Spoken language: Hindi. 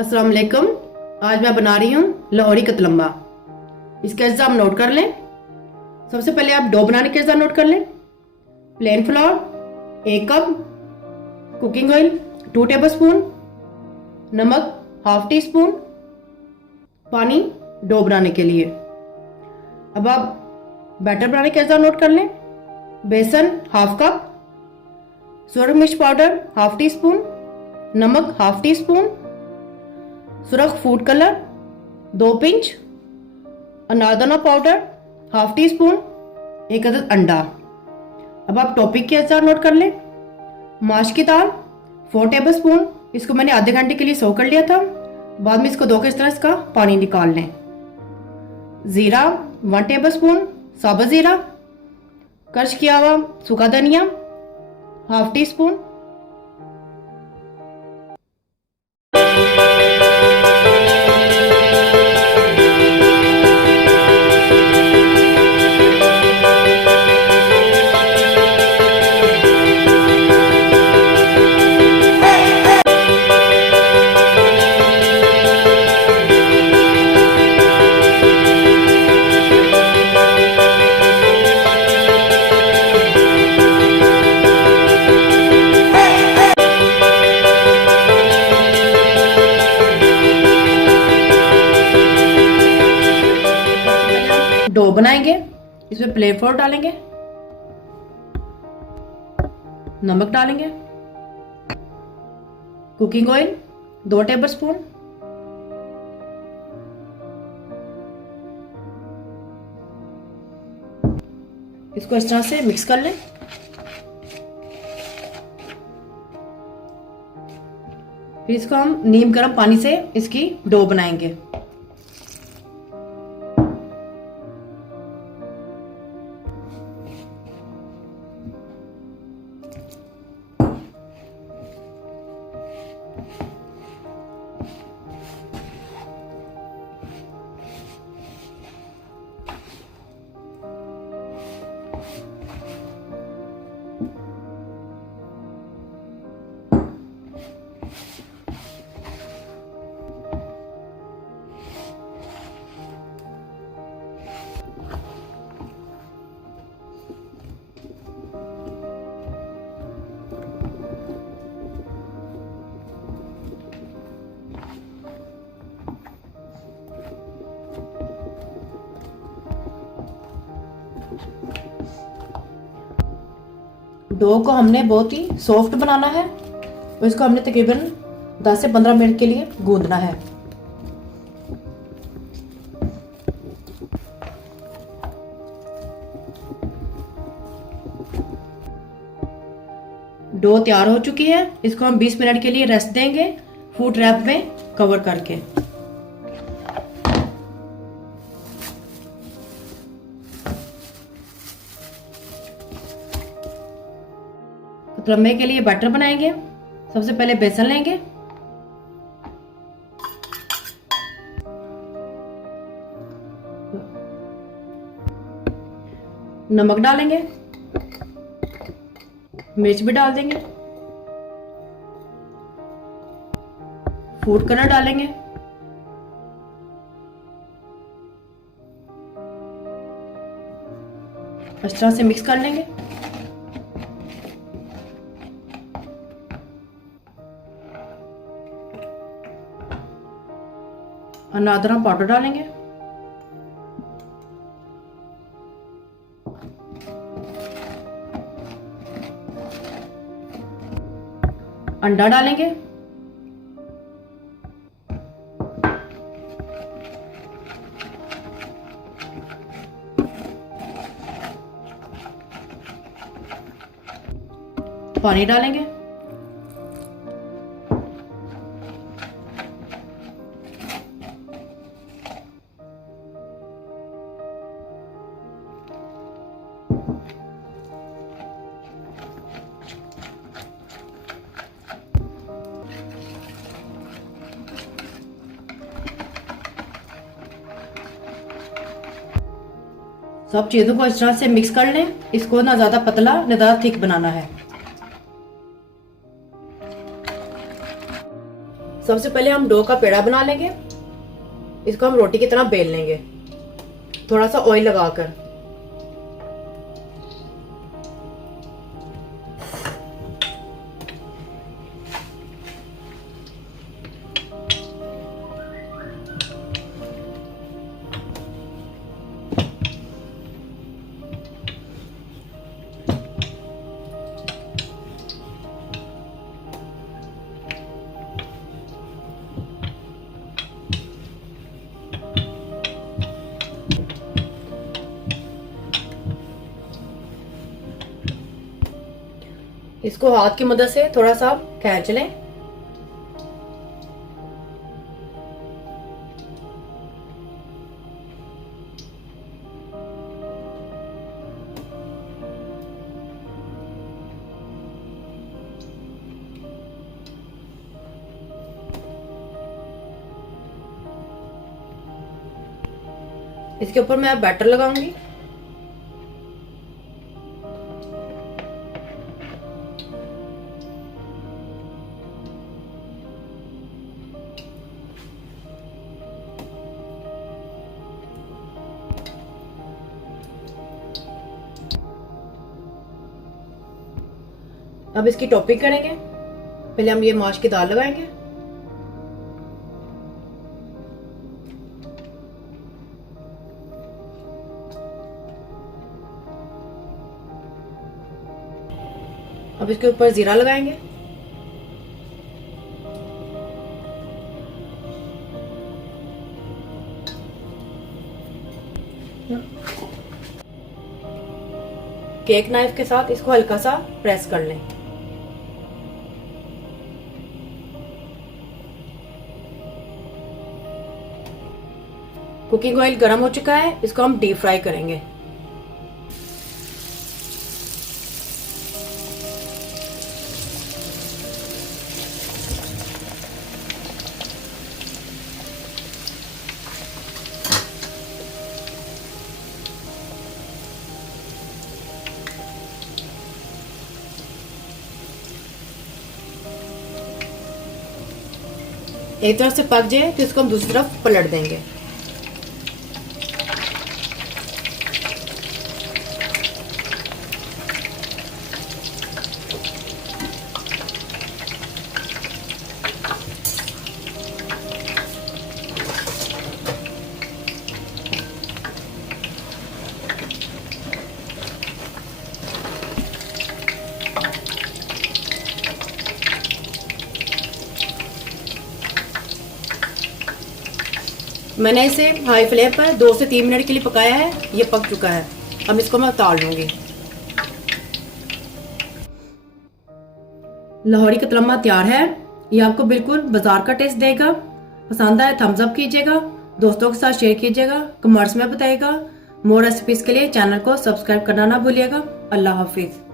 अस्सलाम वालेकुम। आज मैं बना रही हूँ लाहौरी कतलम्बा। इसके अज्जा हम नोट कर लें। सबसे पहले आप डो बनाने के अज्जा नोट कर लें। Plain flour 1 cup, cooking oil 2 tablespoon, नमक ½ टी स्पून, पानी डो बनाने के लिए। अब आप बैटर बनाने के अज्जा नोट कर लें। बेसन ½ कप, सुरख मिर्च पाउडर ½ टी स्पून, नमक ½ टी स्पून, सुरख फूड कलर 2 पिंच, अनारदाना पाउडर ½ टी स्पून, 1 अदद अंडा। अब आप टॉपिक के अचार नोट कर लें। माश की दाल 4 टेबलस्पून, इसको मैंने आधे घंटे के लिए सोक कर लिया था। बाद में इसको धो के इस तरह इसका पानी निकाल लें। जीरा 1 टेबलस्पून, साबुत जीरा, क्रश किया हुआ सूखा धनिया ½ टी स्पून, डो बनाएंगे। इसमें प्लेन फ्लोर डालेंगे, नमक डालेंगे, कुकिंग ऑयल 2 टेबलस्पून, इसको इस तरह से मिक्स कर लें। फिर इसको हम नीम गर्म पानी से इसकी डो बनाएंगे। डो को हमने बहुत ही सॉफ्ट बनाना है और इसको हमने तकरीबन 10 से 15 मिनट के लिए गूंदना है। डो तैयार हो चुकी है। इसको हम 20 मिनट के लिए रेस्ट देंगे फूड रैप में कवर करके। कतलम्बे के लिए बैटर बनाएंगे। सबसे पहले बेसन लेंगे, नमक डालेंगे, मिर्च भी डाल देंगे, फूड कलर डालेंगे, इस तरह से मिक्स कर लेंगे। अनारदाना पाउडर डालेंगे, अंडा डालेंगे, पानी डालेंगे, सब चीज़ों को इस तरह से मिक्स कर लें। इसको ना ज़्यादा पतला ना ज़्यादा थिक बनाना है। सबसे पहले हम डो का पेड़ा बना लेंगे। इसको हम रोटी की तरह बेल लेंगे, थोड़ा सा ऑयल लगाकर। इसको हाथ की मदद से थोड़ा सा खींच लें। इसके ऊपर मैं अब बैटर लगाऊंगी। अब इसकी टॉपिंग करेंगे। पहले हम ये माश की दाल लगाएंगे। अब इसके ऊपर जीरा लगाएंगे। केक नाइफ के साथ इसको हल्का सा प्रेस कर लें। कुकिंग ऑयल गर्म हो चुका है, इसको हम डीप फ्राई करेंगे। एक तरफ से पक जाए तो इसको हम दूसरी तरफ पलट देंगे। मैंने इसे हाई फ्लेम पर 2 से 3 मिनट के लिए पकाया है। ये पक चुका है। अब इसको मैं उतार लूंगी। लाहौरी कतलम्मा तैयार है। ये आपको बिल्कुल बाजार का टेस्ट देगा। पसंद आए थम्स अप कीजिएगा, दोस्तों के साथ शेयर कीजिएगा, कमेंट्स में बताइएगा। मोर रेसिपीज के लिए चैनल को सब्सक्राइब करना ना भूलिएगा। अल्लाह हाफिज।